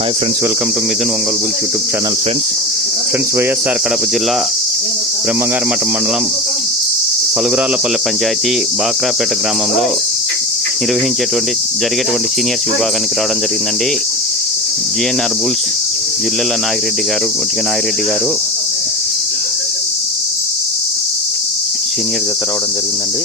hi friends welcome to Mithun Ongole bulls YouTube channel friends friends YSR Kadapa జిల్లా బ్రహ్మంగారి మఠం మండలం పలుగురాలపల్లె పంచాయతీ బాక్రాపేట గ్రామంలో నిర్వహించేటువంటి జరిగేటువంటి సీనియర్స్ విభాగానికి రావడం జరిగిందండి జిఎన్ఆర్ బుల్స్ జిల్లెల నాగిరెడ్డి గారు మొట్టిగా నాగిరెడ్డి గారు సీనియర్ జత రావడం జరిగిందండి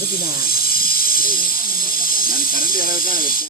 முத்தினா நான் கரண்ட் எலவட்டா